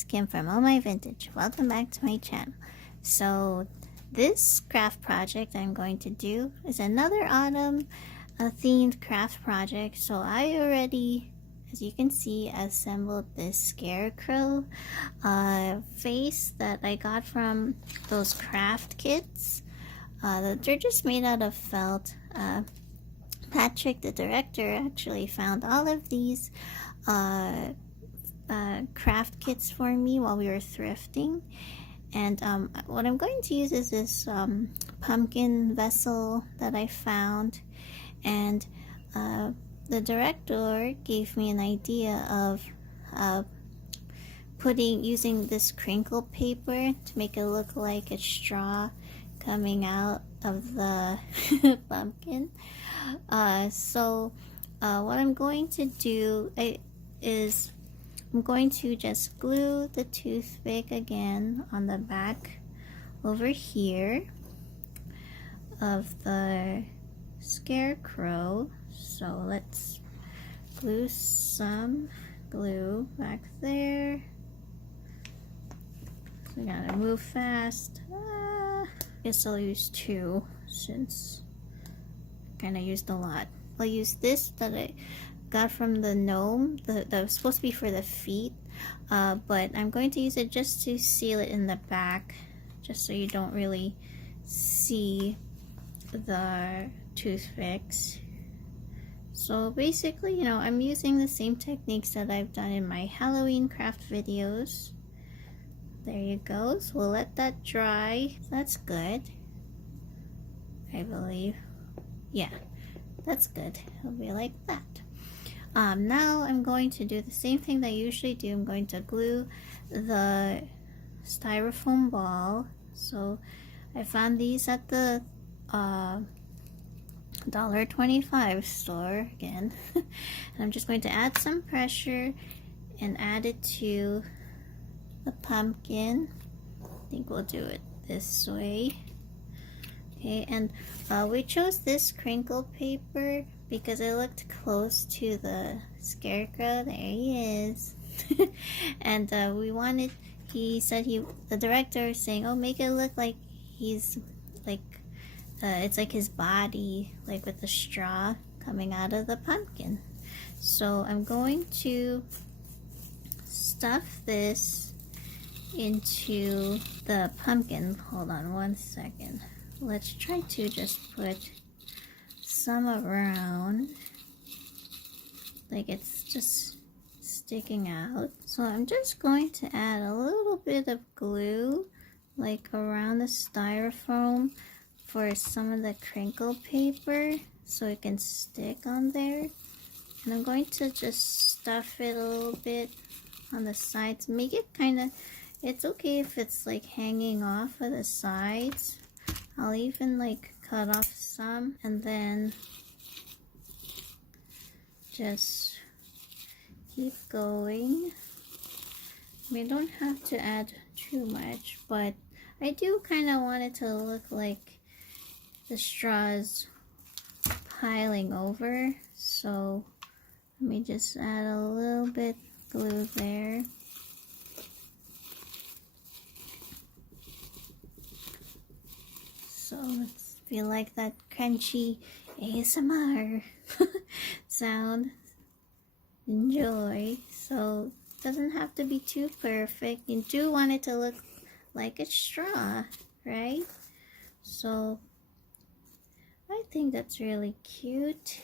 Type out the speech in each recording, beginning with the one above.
it's Kim from Oh My Vintage. Welcome back to my channel. So this craft project I'm going to do is another autumn themed craft project. So I already, as you can see, assembled this scarecrow face that I got from those craft kits. They're just made out of felt. Patrick, the director, actually found all of these craft kits for me while we were thrifting, and what I'm going to use is this pumpkin vessel that I found, and the director gave me an idea of using this crinkle paper to make it look like a straw coming out of the pumpkin. So what I'm going to do is I'm going to just glue the toothpick again on the back over here of the scarecrow. So let's glue some glue back there. So we gotta move fast. Guess I'll use two since I kind of used a lot. I'll use this that I got from the gnome that was supposed to be for the feet, but I'm going to use it just to seal it in the back, just so you don't really see the toothpicks. So basically, you know, I'm using the same techniques that I've done in my Halloween craft videos. There you go. So we'll let that dry. That's good, I believe. Yeah, that's good. It'll be like that. Now I'm going to do the same thing that I usually do. I'm going to glue the styrofoam ball. So I found these at the $1.25 store again. And I'm just going to add some pressure and add it to the pumpkin. I think we'll do it this way. Okay, and we chose this crinkle paper because it looked close to the scarecrow. There he is. And we wanted, the director was saying, oh, make it look like he's like, it's like his body, like with the straw coming out of the pumpkin. So I'm going to stuff this into the pumpkin. Hold on one second. Let's try to just put some around, like it's just sticking out. So I'm just going to add a little bit of glue, like around the styrofoam for some of the crinkle paper, so it can stick on there. And I'm going to just stuff it a little bit on the sides, make it kind of, it's okay if it's like hanging off of the sides. I'll even like cut off some and then just keep going. We don't have to add too much, but I do kind of want it to look like the straws piling over. So let me just add a little bit glue there. So let's feel like that crunchy ASMR sound. Enjoy. So it doesn't have to be too perfect. You do want it to look like a straw, right? So I think that's really cute.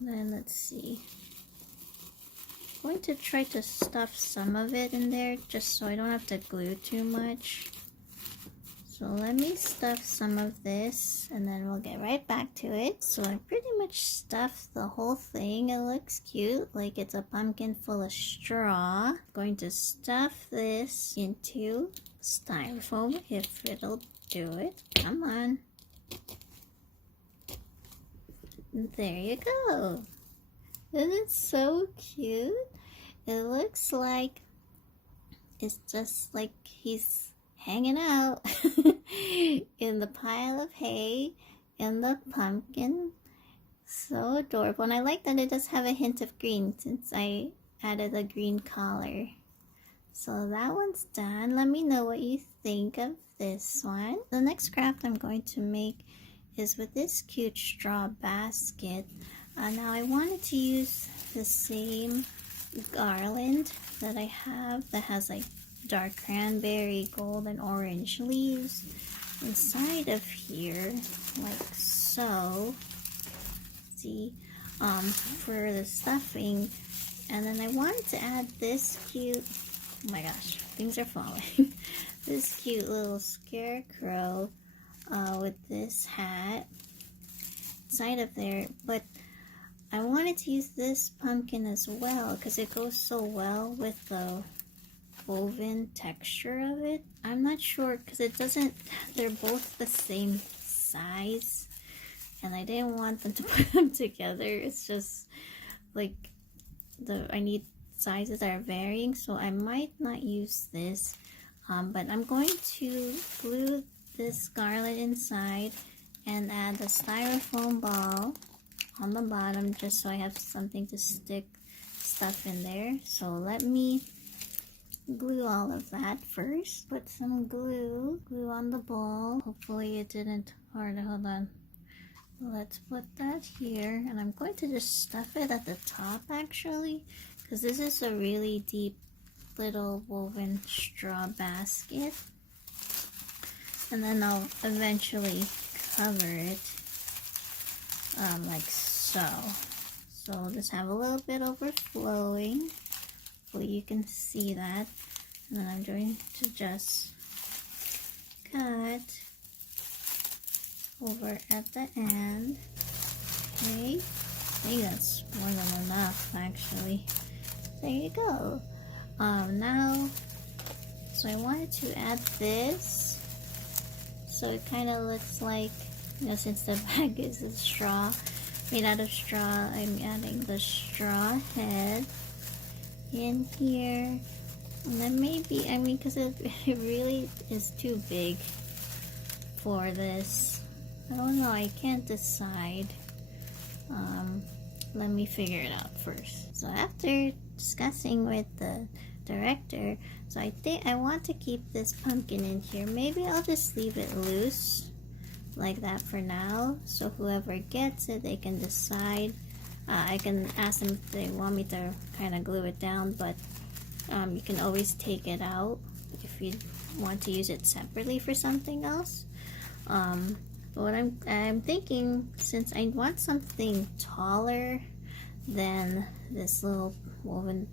Then let's see. I'm going to try to stuff some of it in there just so I don't have to glue too much. So let me stuff some of this and then we'll get right back to it. So I pretty much stuffed the whole thing. It looks cute, like it's a pumpkin full of straw. I'm going to stuff this into styrofoam if it'll do it. Come on. There you go. Isn't it so cute? It looks like it's just like he's hanging out in the pile of hay in the pumpkin. So adorable. And I like that it does have a hint of green since I added a green collar So that one's done. Let me know what you think of this one. The next craft I'm going to make is with this cute straw basket. Now I wanted to use the same garland that I have that has like dark cranberry, gold, and orange leaves inside of here, like so. See, for the stuffing. And then I wanted to add this cute, oh my gosh, things are falling. This cute little scarecrow with this hat inside of there. But I wanted to use this pumpkin as well because it goes so well with the woven texture of it. I'm not sure because it doesn't, they're both the same size. And I didn't want them to put them together. It's just like I need sizes that are varying, so I might not use this. But I'm going to glue this garland inside and add the styrofoam ball on the bottom just so I have something to stick stuff in there. So let me glue all of that first. Put some glue on the ball. Hopefully it didn't, hold on. Let's put that here, and I'm going to just stuff it at the top actually, because this is a really deep little woven straw basket, and then I'll eventually cover it like so. So I'll just have a little bit overflowing, hopefully you can see that, and then I'm going to just cut over at the end. Okay, I think that's more than enough actually. There you go. Now, so I wanted to add this so it kind of looks like, you know, since the bag is a straw, made out of straw, I'm adding the straw head in here. And then maybe, I mean, because it really is too big for this. I don't know, I can't decide. Let me figure it out first. So after discussing with the director, so I think I want to keep this pumpkin in here. Maybe I'll just leave it loose like that for now, so whoever gets it, they can decide. I can ask them if they want me to kind of glue it down, but you can always take it out if you want to use it separately for something else. But what I'm thinking, since I want something taller than this little woven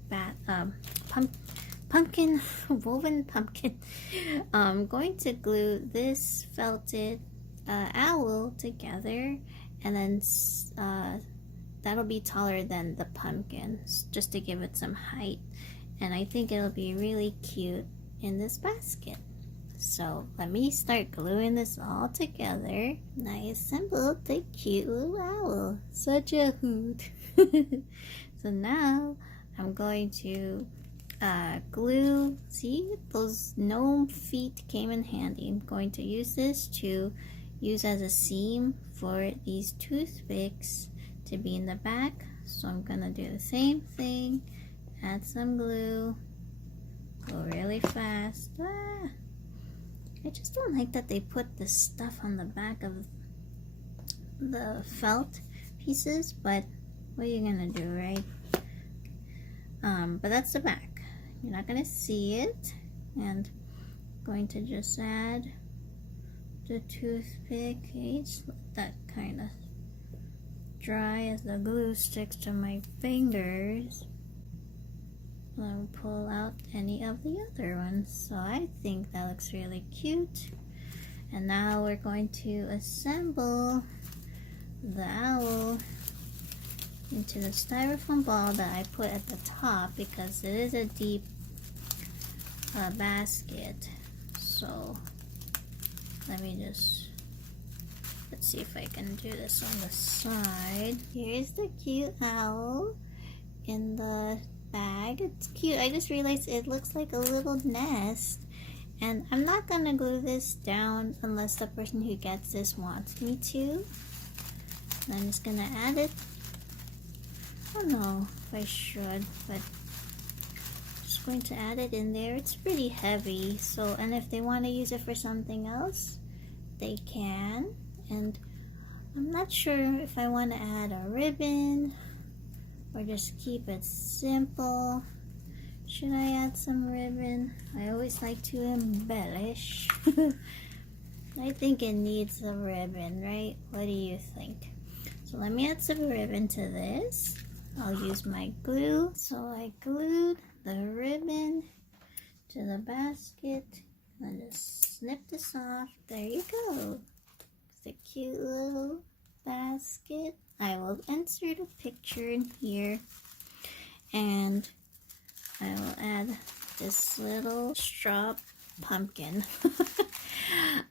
pumpkin, woven pumpkin, I'm going to glue this felted owl together, and then that'll be taller than the pumpkin, just to give it some height. And I think it'll be really cute in this basket. So let me start gluing this all together. And I assembled the cute little owl. Such a hoot. So now I'm going to glue, see, those gnome feet came in handy. I'm going to use this to use as a seam for these toothpicks to be in the back. So I'm gonna do the same thing, add some glue, go really fast. I just don't like that they put the stuff on the back of the felt pieces, but what are you gonna do, right? But that's the back. You're not gonna see it. And I'm going to just add the toothpick. Okay, just let that kind of dry as the glue sticks to my fingers. I'll pull out any of the other ones. So I think that looks really cute. And now we're going to assemble the owl into the styrofoam ball that I put at the top because it is a deep basket. So let me just, let's see if I can do this on the side. Here's the cute owl in the bag. It's cute. I just realized it looks like a little nest, and I'm not gonna glue this down unless the person who gets this wants me to. And I'm just gonna add it. I don't know if I should, but I'm just going to add it in there. It's pretty heavy, so, and if they want to use it for something else, they can. And I'm not sure if I want to add a ribbon or just keep it simple. Should I add some ribbon? I always like to embellish. I think it needs a ribbon, right? What do you think? So let me add some ribbon to this. I'll use my glue. So I glued the ribbon to the basket. And just snip this off. There you go. It's a cute little basket. I will insert a picture in here. And I will add this little straw pumpkin.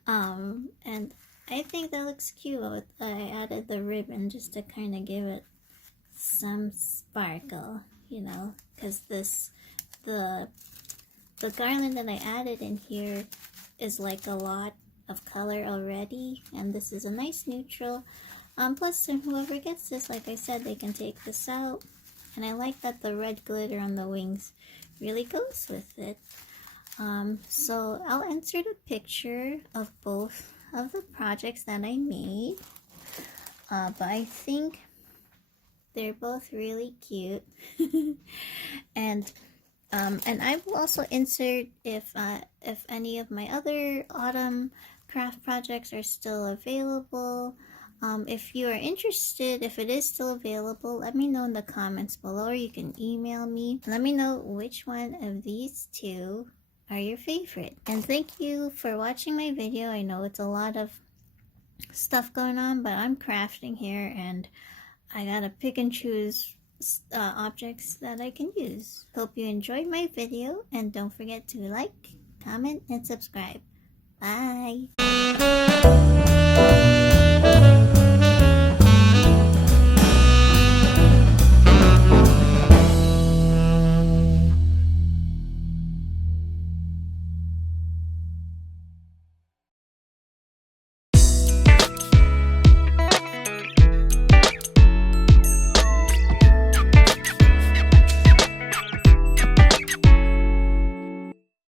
And I think that looks cute. I added the ribbon just to kind of give it some sparkle, you know, because the garland that I added in here is like a lot of color already, and this is a nice neutral. Plus, whoever gets this, like I said, they can take this out, and I like that the red glitter on the wings really goes with it. So I'll insert a picture of both of the projects that I made, but I think they're both really cute. and I will also insert if any of my other autumn craft projects are still available. If you are interested, if it is still available, let me know in the comments below, or you can email me. Let me know which one of these two are your favorite. And thank you for watching my video. I know it's a lot of stuff going on, but I'm crafting here and I gotta pick and choose objects that I can use. Hope you enjoyed my video, and don't forget to like, comment, and subscribe. Bye!